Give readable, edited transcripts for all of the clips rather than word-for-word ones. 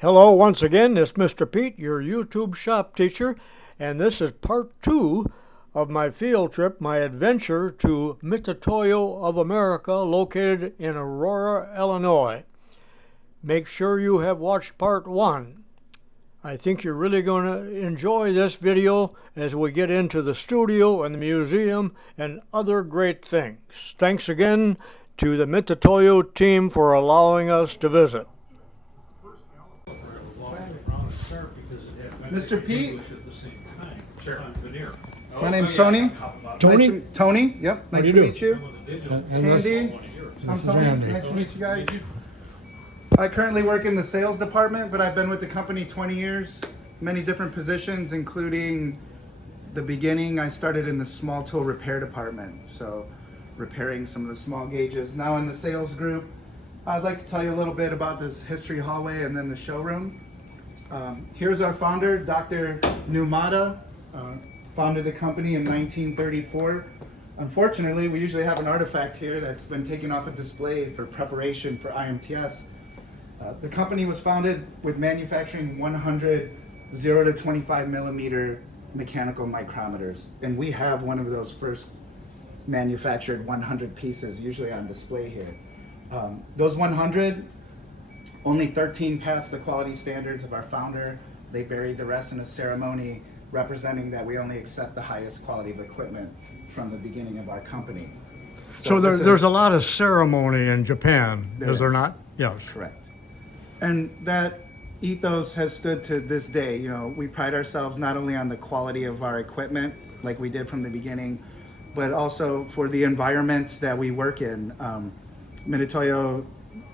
Hello once again, it's Mr. Pete, your YouTube shop teacher, and this is part 2 of my field trip, my adventure to MITUTOYO of America, located in Aurora, Illinois. Make sure you have watched part 1. I think you're really going to enjoy this video as we get into the studio and the museum and other great things. Thanks again to the MITUTOYO team for allowing us to visit. Mr. Pete? Sure. My name's Tony. Tony? Tony, yep. Nice to meet you. Andy? I'm Tony. Andy. Nice to meet you guys. I currently work in the sales department, but I've been with the company 20 years, many different positions, including the beginning. I started in the small tool repair department, so repairing some of the small gauges. Now in the sales group, I'd like to tell you a little bit about this history hallway and then the showroom. Here's our founder, Dr. Numata, founded the company in 1934. Unfortunately, we usually have an artifact here that's been taken off a display for preparation for IMTS. The company was founded with manufacturing 100 0 to 25 millimeter mechanical micrometers, and we have one of those first manufactured 100 pieces usually on display here. Those 100, only 13 passed the quality standards of our founder. They buried the rest in a ceremony representing that we only accept the highest quality of equipment from the beginning of our company. So there's a lot of ceremony in Japan, is there not? Yes. Correct. And that ethos has stood to this day. You know, we pride ourselves not only on the quality of our equipment, like we did from the beginning, but also for the environment that we work in. MITUTOYO,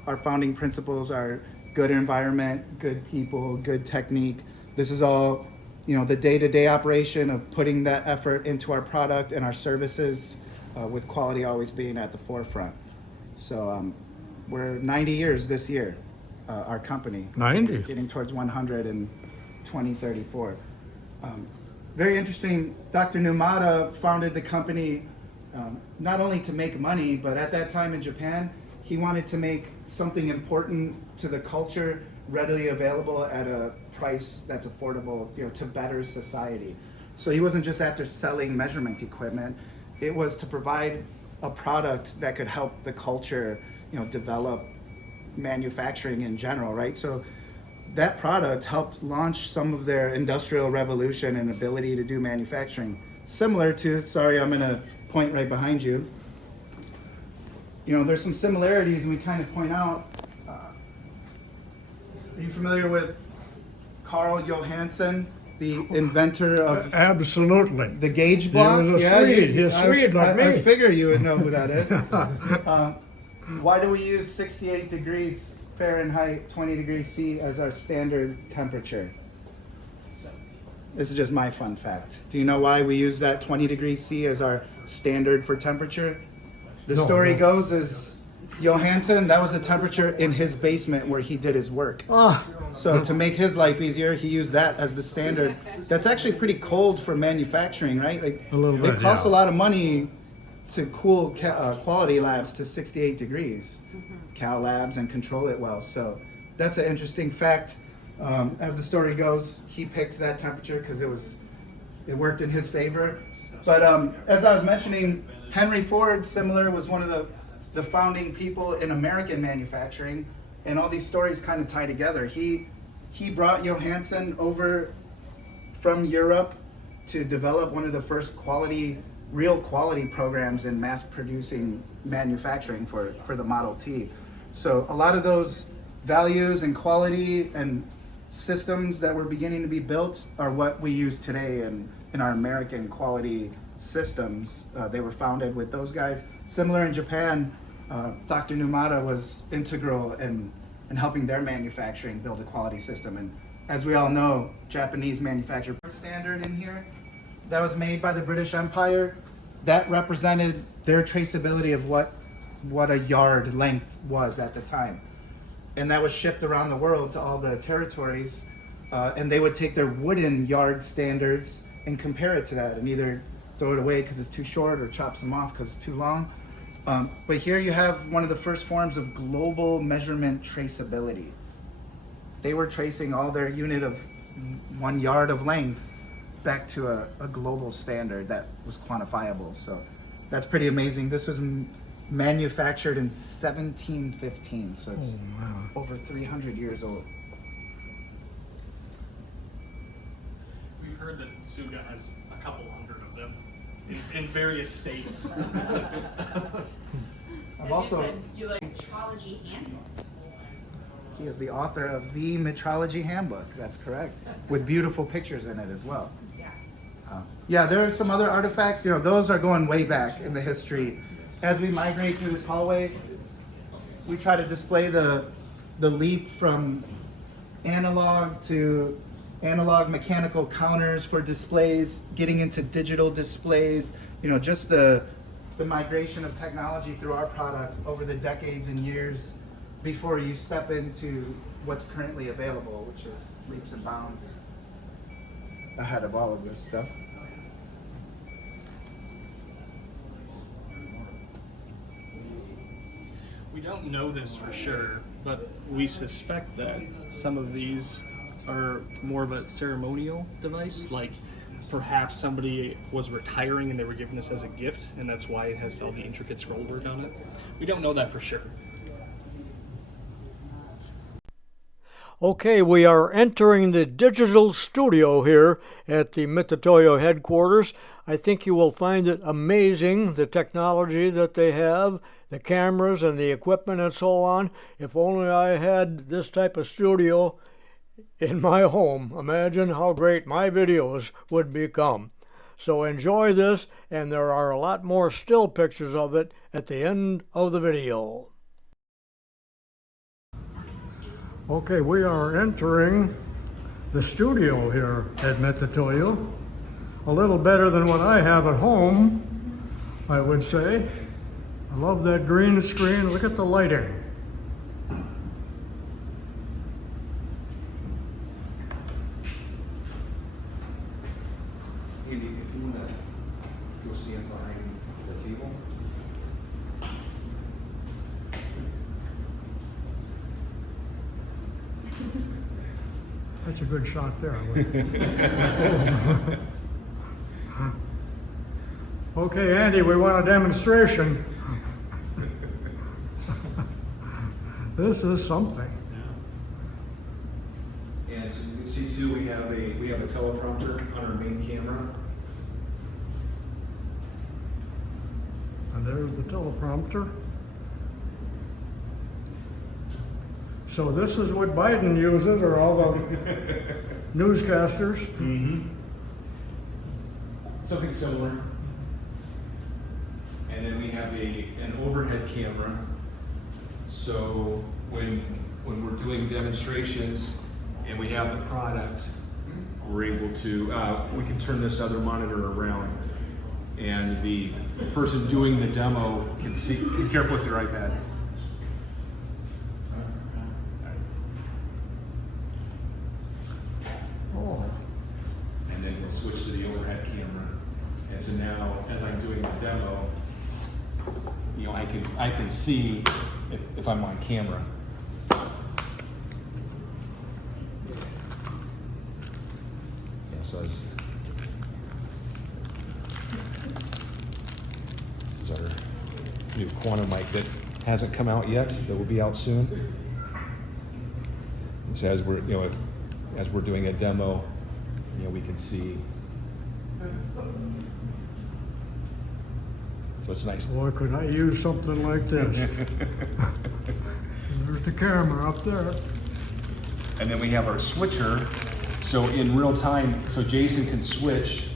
our founding principles are good environment, good people, good technique. This is all, you know, the day-to-day operation of putting that effort into our product and our services, with quality always being at the forefront. So we're 90 years this year, our company. 90? Getting towards 100 in 2034. Very interesting, Dr. Numata founded the company not only to make money, but at that time in Japan, he wanted to make something important to the culture readily available at a price that's affordable, you know, to better society. So he wasn't just after selling measurement equipment, it was to provide a product that could help the culture, you know, develop manufacturing in general, right? So that product helped launch some of their industrial revolution and ability to do manufacturing. Similar to, sorry, I'm gonna point right behind you. You know, there's some similarities, and we kind of point out. Are you familiar with Carl Johansson, the inventor of Absolutely. the gauge block? He was a Swede. He's Swede like me. I figure you would know who that is. Why do we use 68 degrees Fahrenheit, 20 degrees C as our standard temperature? This is just my fun fact. Do you know why we use that 20 degrees C as our standard for temperature? The story goes is Johansson, that was the temperature in his basement where he did his work. So to make his life easier, he used that as the standard. That's actually pretty cold for manufacturing, right? Like, A little bit, it costs yeah. a lot of money to cool quality labs to 68 degrees, Cal labs, and control it well. So that's an interesting fact. As the story goes, he picked that temperature because it worked in his favor. But as I was mentioning, Henry Ford, similar, was one of the founding people in American manufacturing, and all these stories kind of tie together. He brought Johansson over from Europe to develop one of the first real quality programs in mass producing manufacturing for the Model T. So a lot of those values and quality and systems that were beginning to be built are what we use today in our American quality systems. They were founded with those guys. Similar in Japan, Dr. Numata was integral in helping their manufacturing build a quality system. And as we all know, Japanese manufacturer standard in here, that was made by the British Empire. That represented their traceability of what a yard length was at the time. And that was shipped around the world to all the territories, and they would take their wooden yard standards and compare it to that and either throw it away because it's too short or chop some off because it's too long. But here you have one of the first forms of global measurement traceability. they were tracing all their unit of 1 yard of length back to a global standard that was quantifiable. So that's pretty amazing. This was manufactured in 1715, so it's over 300 years old. We've heard that Suga has a couple hundred of them in various states. I've also, you like metrology handbook. he is the author of the Metrology Handbook. That's correct, with beautiful pictures in it as well. Yeah. Yeah, there are some other artifacts. You know, those are going way back in the history. As we migrate through this hallway, we try to display the leap from analog to analog mechanical counters for displays, getting into digital displays. You know, just the migration of technology through our product over the decades and years before you step into what's currently available, which is leaps and bounds ahead of all of this stuff. We don't know this for sure, but we suspect that some of these are more of a ceremonial device, like perhaps somebody was retiring and they were given this as a gift, and that's why it has all the intricate scroll work on it. We don't know that for sure. Okay, we are entering the digital studio here at the MITUTOYO headquarters. I think you will find it amazing, the technology that they have, the cameras and the equipment and so on. If only I had this type of studio in my home, imagine how great my videos would become. So enjoy this, and there are a lot more still pictures of it at the end of the video. Okay, we are entering the studio here at MITUTOYO. A little better than what I have at home, I would say. I love that green screen. Look at the lighting. Andy, if you want to go stand behind the table. That's a good shot there. Okay, Andy, we want a demonstration. This is something. And so you can see too, we have a teleprompter on our main camera. And there's the teleprompter. So this is what Biden uses, or all the newscasters. Mm-hmm. Something similar. And then we have an overhead camera. So when we're doing demonstrations and we have the product, we're able to, we can turn this other monitor around and the person doing the demo can see. Be careful with your iPad. Oh, And then we'll switch to the overhead camera. And so now, as I'm doing the demo, you know, I can see if I'm on camera. Yeah, so this is our new quantum mic that hasn't come out yet, that will be out soon. So as we're doing a demo, you know, we can see. So it's nice. boy, could I use something like this. There's the camera up there. And then we have our switcher. So in real time, so Jason can switch,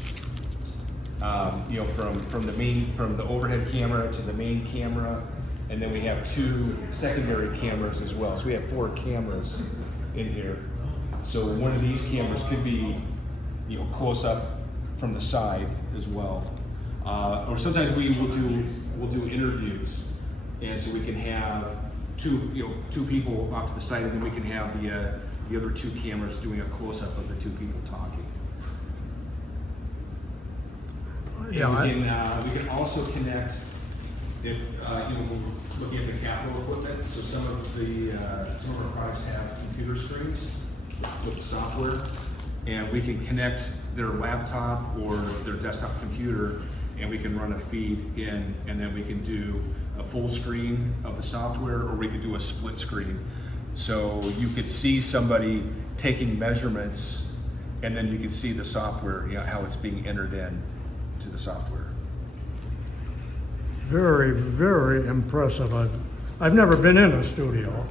you know, from the overhead camera to the main camera, and then we have 2 secondary cameras as well. So we have 4 cameras in here. So one of these cameras could be, you know, close up from the side as well. Or sometimes we'll do interviews, and so we can have 2 people off to the side, and then we can have the other 2 cameras doing a close up of the 2 people talking. Yeah, And we can also connect, if you know, we're looking at the capital equipment. So some of our products have computer screens. with the software, and we can connect their laptop or their desktop computer, and we can run a feed in, and then we can do a full screen of the software, or we could do a split screen. So you could see somebody taking measurements, and then you can see the software, you know, how it's being entered in to the software. Very, very impressive. I've never been in a studio.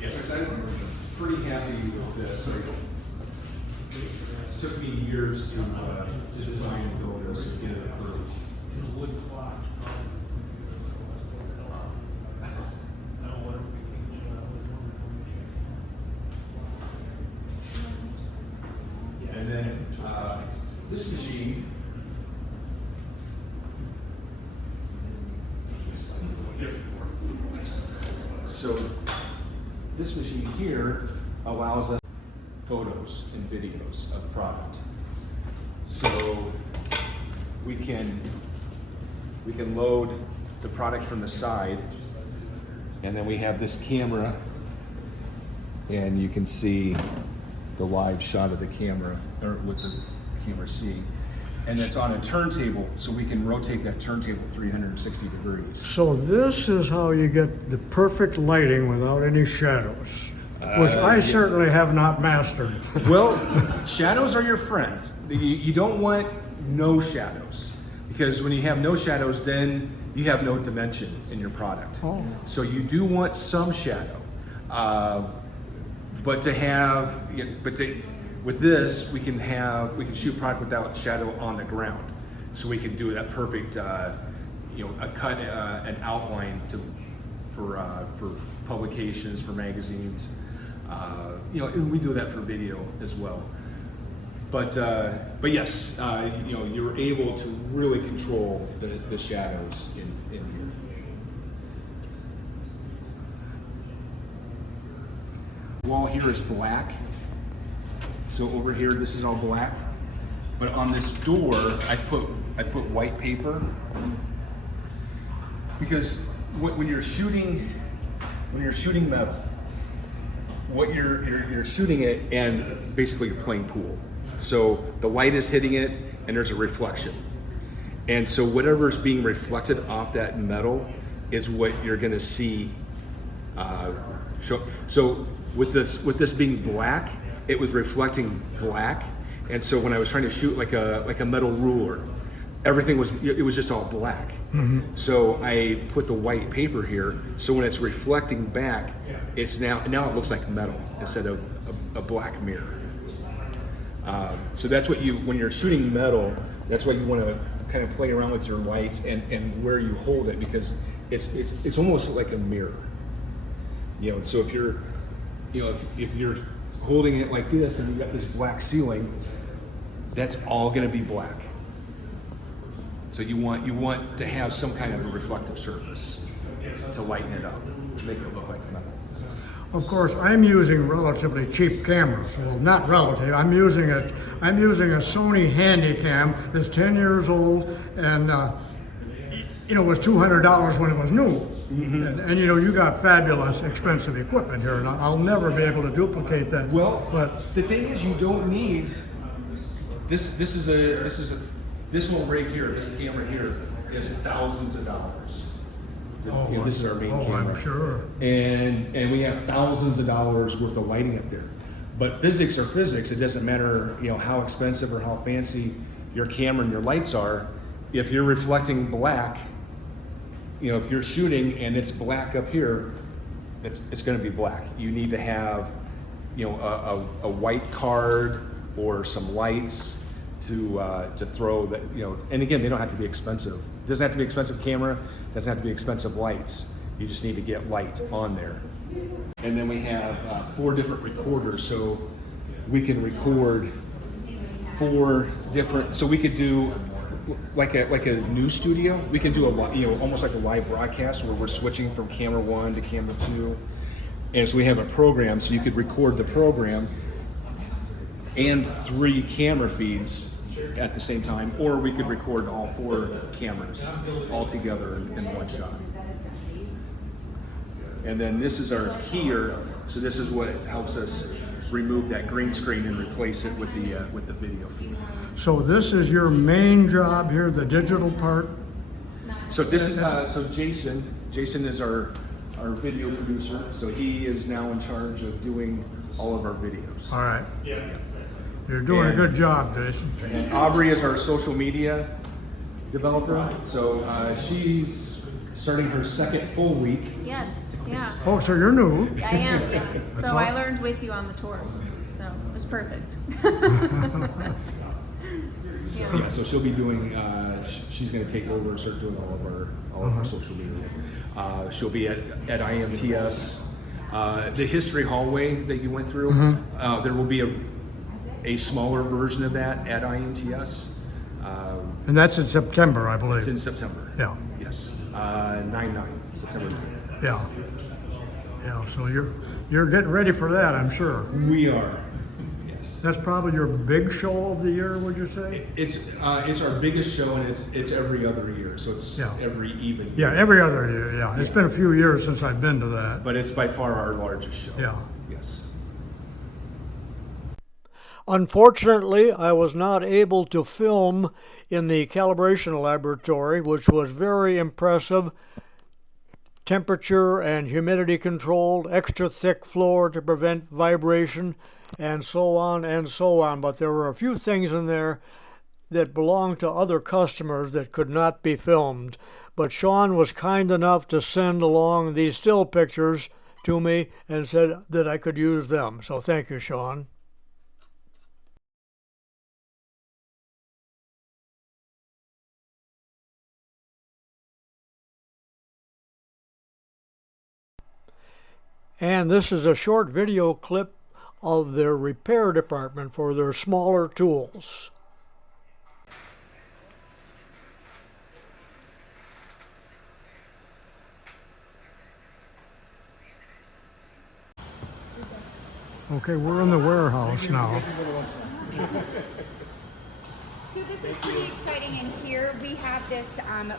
Yes, I'm pretty happy with this. It took me years to design and build this and get it approved. And then this machine, so this machine here allows us photos and videos of product. So we can load the product from the side, and then we have this camera, and you can see the live shot of the camera, or what the camera seeing. And it's on a turntable, so we can rotate that turntable 360 degrees. So this is how you get the perfect lighting without any shadows, which I yeah. certainly have not mastered. Well, shadows are your friends. You don't want no shadows, because when you have no shadows, then you have no dimension in your product. Oh. So you do want some shadow, with this, we can shoot product without shadow on the ground. So we can do that perfect, a cut, an outline for publications, for magazines. And we do that for video as well. But yes, you're able to really control the shadows in here. Wall here is black. So over here, this is all black. But on this door, I put white paper, because when you're shooting metal, what you're shooting it, and basically you're playing pool. So the light is hitting it, and there's a reflection. And so whatever's being reflected off that metal is what you're going to see. So with this being black, it was reflecting black, and so when I was trying to shoot like a metal ruler, everything was just all black. Mm-hmm. So I put the white paper here, so when it's reflecting back, it's now it looks like metal instead of a black mirror. So that's what when you're shooting metal, that's why you want to kind of play around with your lights and where you hold it, because it's almost like a mirror. So if you're holding it like this and you've got this black ceiling, that's all going to be black. So you want to have some kind of a reflective surface to lighten it up, to make it look like metal. Of course, I'm using relatively cheap cameras. Well, not relative. I'm using a Sony Handycam that's 10 years old, and was $200 when it was new. Mm-hmm. And you got fabulous, expensive equipment here, and I'll never be able to duplicate that. Well, but the thing is, you don't need this. This one right here, this camera here, is thousands of dollars. This is our main camera. I'm sure. And we have thousands of dollars worth of lighting up there. But physics are physics. It doesn't matter, how expensive or how fancy your camera and your lights are. If you're reflecting black, if you're shooting and it's black up here, it's going to be black. You need to have, a white card or some lights to throw that, and again, they don't have to be expensive. It doesn't have to be expensive camera. It doesn't have to be expensive lights. You just need to get light on there. And then we have 4 different recorders, so we can record 4 different. So we could do like a news studio. We can do almost like a live broadcast where we're switching from camera 1 to camera 2, and so we have a program, so you could record the program and 3 camera feeds at the same time, or we could record all 4 cameras all together in one shot. And then this is our keyer, so this is what helps us remove that green screen and replace it with the video feed. So this is your main job here, the digital part? So this is so Jason is our video producer, so he is now in charge of doing all of our videos. All right. Yeah. You're doing a good job, Jason. And Aubrey is our social media developer, so she's starting her second full week. Yes, yeah. Oh, so you're new. I am, yeah. That's So all. I learned with you on the tour, so it was perfect. Yeah, so she'll be doing. She's going to take over and start doing all of our social media. She'll be at IMTS. The history hallway that you went through. There will be a smaller version of that at IMTS. And that's in September, I believe. It's in September. Yeah. Yes. 9/9, September 9th. Yeah. Yeah, so you're getting ready for that, I'm sure. We are. Yes. That's probably your big show of the year, would you say? It's our biggest show, and it's every other year, so it's Yeah. every even. Yeah, year. every other year, yeah. It's been a few years since I've been to that. But it's by far our largest show. Yeah. Yes. Unfortunately, I was not able to film in the calibration laboratory, which was very impressive. Temperature and humidity controlled, extra thick floor to prevent vibration, and so on and so on. But there were a few things in there that belonged to other customers that could not be filmed. But SHAUN was kind enough to send along these still pictures to me and said that I could use them. So thank you, SHAUN. And this is a short video clip of their repair department for their smaller tools. Okay, we're in the warehouse now. So this is pretty exciting, and here we have this,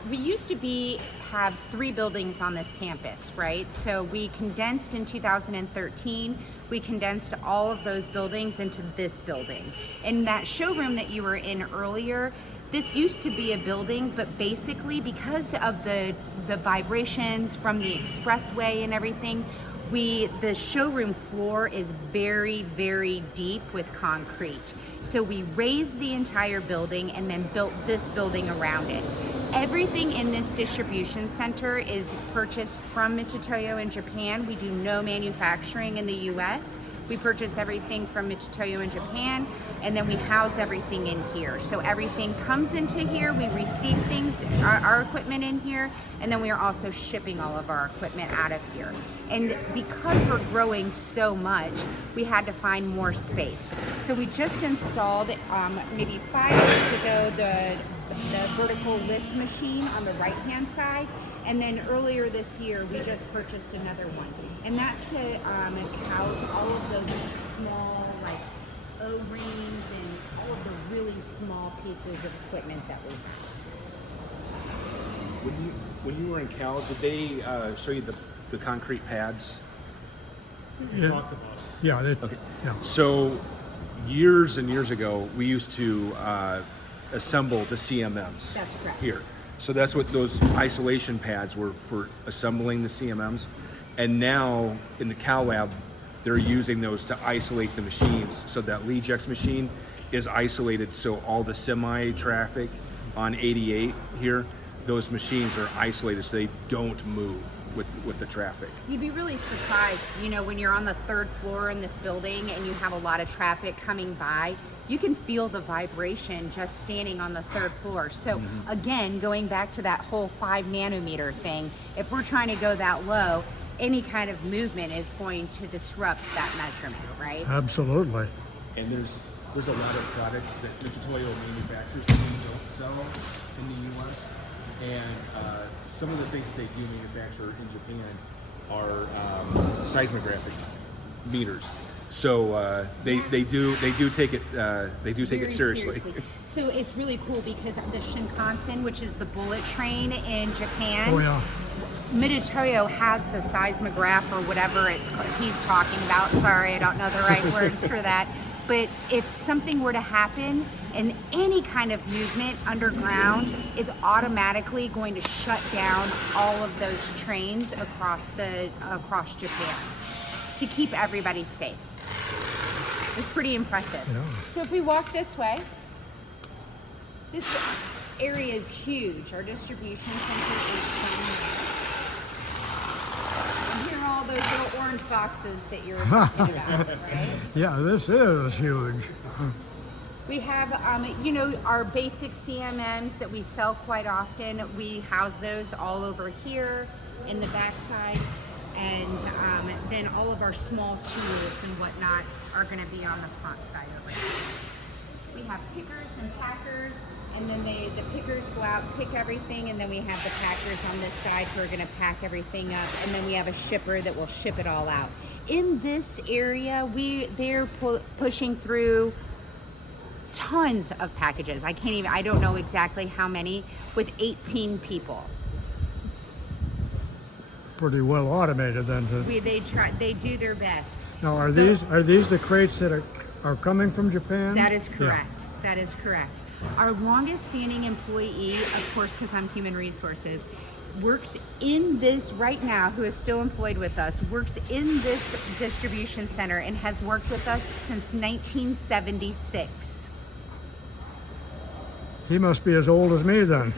we used to have 3 buildings on this campus, right? So we condensed in 2013, we condensed all of those buildings into this building. In that showroom that you were in earlier, this used to be a building, but basically because of the vibrations from the expressway and everything, the showroom floor is very, very deep with concrete. So we raised the entire building and then built this building around it. Everything in this distribution center is purchased from MITUTOYO in Japan. We do no manufacturing in the US. We purchase everything from MITUTOYO in Japan, and then we house everything in here. So everything comes into here, we receive things, our equipment in here, and then we are also shipping all of our equipment out of here. And because we're growing so much, we had to find more space. So we just installed, maybe 5 years ago, the vertical lift machine on the right-hand side. And then earlier this year, we just purchased another one. And that's to house all of those small, like, O-rings and all of the really small pieces of equipment that we have. When you were in Cal, did they show you the concrete pads? Yeah, Okay. yeah. So years and years ago, we used to assemble the CMMs. That's correct. Here. So that's what those isolation pads were for, assembling the CMMs. And now in the Cal lab, they're using those to isolate the machines. So that Legex machine is isolated, so all the semi traffic on 88 here, those machines are isolated so they don't move with the traffic. You'd be really surprised, you know, when you're on the 3rd floor in this building and you have a lot of traffic coming by, you can feel the vibration just standing on the 3rd floor. So again, going back to that whole 5 nanometer thing, if we're trying to go that low, any kind of movement is going to disrupt that measurement, right? Absolutely. And there's a lot of product that MITUTOYO manufactures that we don't sell in the US. And some of the things that they do manufacture in Japan are seismographic meters. So they do take it Very seriously. So it's really cool because the Shinkansen, which is the bullet train in Japan, Oh, yeah. MITUTOYO has the seismograph or whatever he's talking about. Sorry, I don't know the right words for that. But if something were to happen and any kind of movement underground is automatically going to shut down all of those trains across Japan to keep everybody safe. It's pretty impressive. Yeah. So if we walk this way, this area is huge. Our distribution center is giant. And here are all those little orange boxes that you're talking about, right? Yeah, this is huge. We have, you know, our basic CMMs that we sell quite often. We house those all over here in the backside. And then all of our small tools and whatnot are going to be on the front side over here. We have pickers and packers, and then the pickers go out and pick everything, and then we have the packers on this side who are going to pack everything up, and then we have a shipper that will ship it all out. In this area, they're pushing through tons of packages. I don't know exactly how many, with 18 people. Pretty well automated then. They do their best. Now, are these the crates that are coming from Japan? That is correct. Yeah. That is correct. Our longest standing employee, of course, because I'm human resources, works in this right now, who is still employed with us, works in this distribution center and has worked with us since 1976. He must be as old as me then.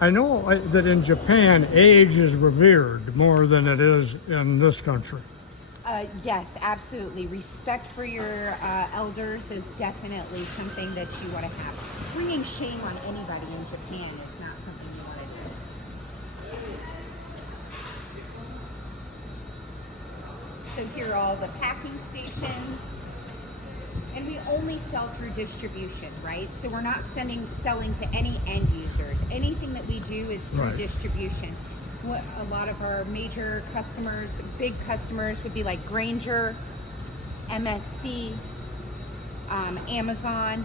I know that in Japan, age is revered more than it is in this country. Yes, absolutely. Respect for your elders is definitely something that you want to have. Bringing shame on anybody in Japan is not something you want to do. So here are all the packing stations. And we only sell through distribution, right? So we're not selling to any end users. Anything that we do is through distribution. What a lot of our major customers, big customers, would be like Grainger, MSC, Amazon,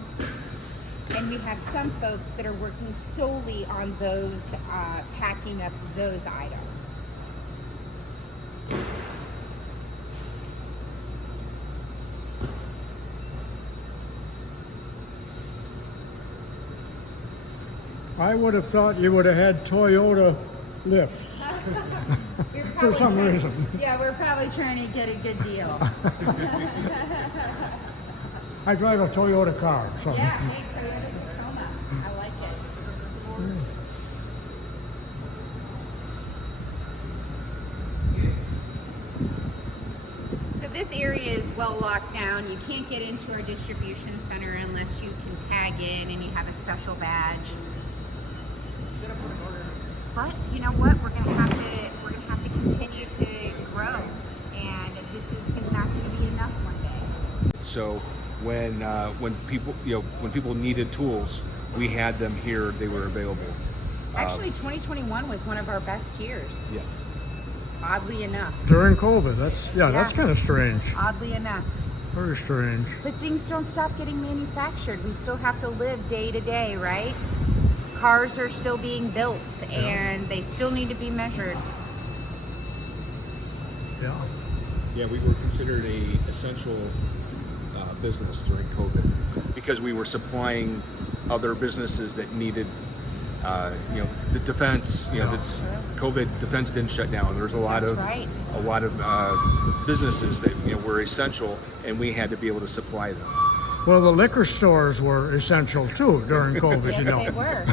and we have some folks that are working solely on those, packing up those items. I would have thought you would have had Toyota lifts for some reason. Yeah, we're probably trying to get a good deal. I drive a Toyota car, so. Yeah, hey, Toyota Tacoma. I like it. So this area is well locked down. You can't get into our distribution center unless you can tag in and you have a special badge. But you know what? We're gonna have to continue to grow, and this is not going to be enough one day. So when people needed tools, we had them here. They were available. Actually, 2021 was one of our best years. Yes. Oddly enough. During COVID, that's kind of strange. Oddly enough. Very strange. But things don't stop getting manufactured. We still have to live day to day, right? Cars are still being built, and they still need to be measured. Yeah. Yeah, we were considered a essential business during COVID because we were supplying other businesses that needed, the defense. The COVID defense didn't shut down. There was a lot of businesses that were essential, and we had to be able to supply them. Well, the liquor stores were essential too during COVID, Yes, they were.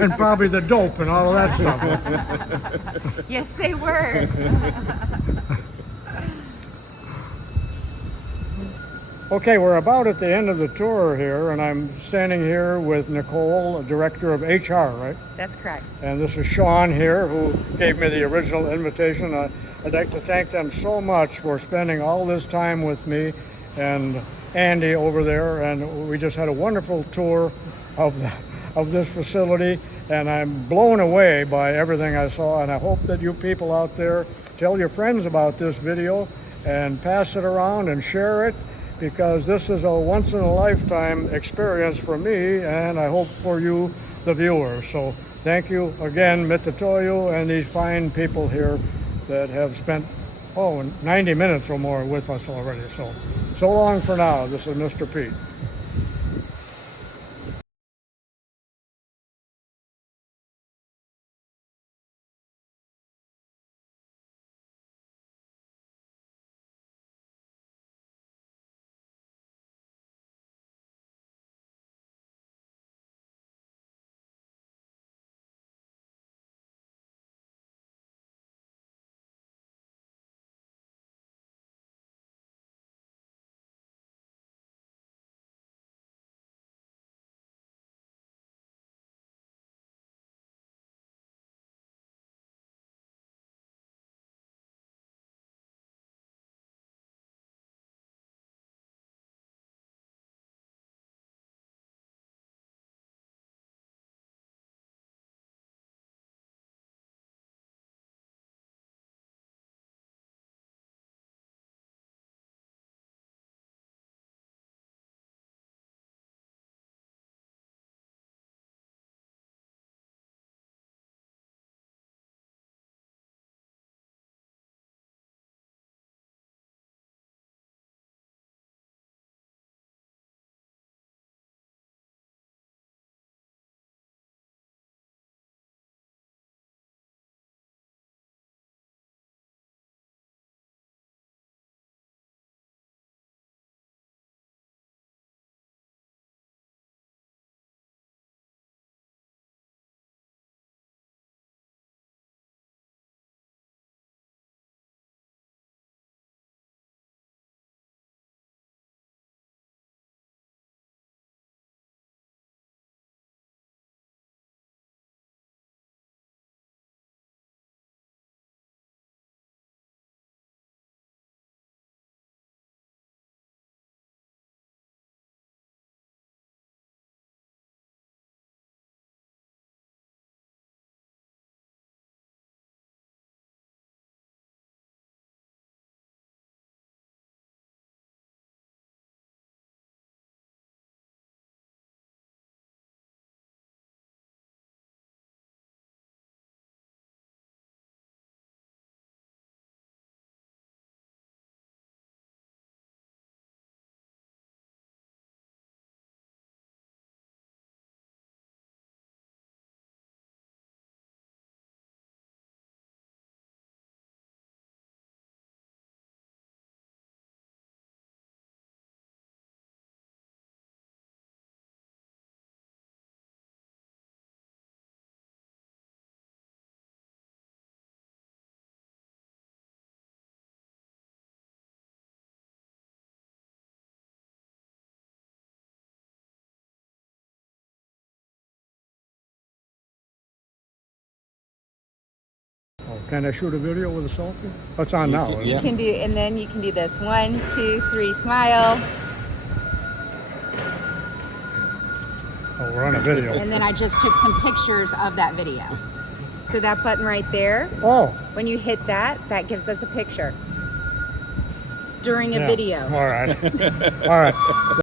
and probably the dope and all of that stuff. Yes, they were. Okay, we're about at the end of the tour here, and I'm standing here with Nicole, Director of HR, right? That's correct. And this is SHAUN here, who gave me the original invitation. I'd like to thank them so much for spending all this time with me and Andy over there, and we just had a wonderful tour of this facility, and I'm blown away by everything I saw, and I hope that you people out there tell your friends about this video and pass it around and share it, because this is a once-in-a-lifetime experience for me, and I hope for you, the viewers. So thank you again, MITUTOYO, and these fine people here that have spent 90 minutes or more with us already. So long for now. This is Mr. Pete. Can I shoot a video with a selfie? It's on now. You can do, and then you can do this. 1, 2, 3, smile. Oh, we're on a video. And then I just took some pictures of that video. So that button right there, Oh, when you hit that, that gives us a picture during a yeah. video. All right. All right.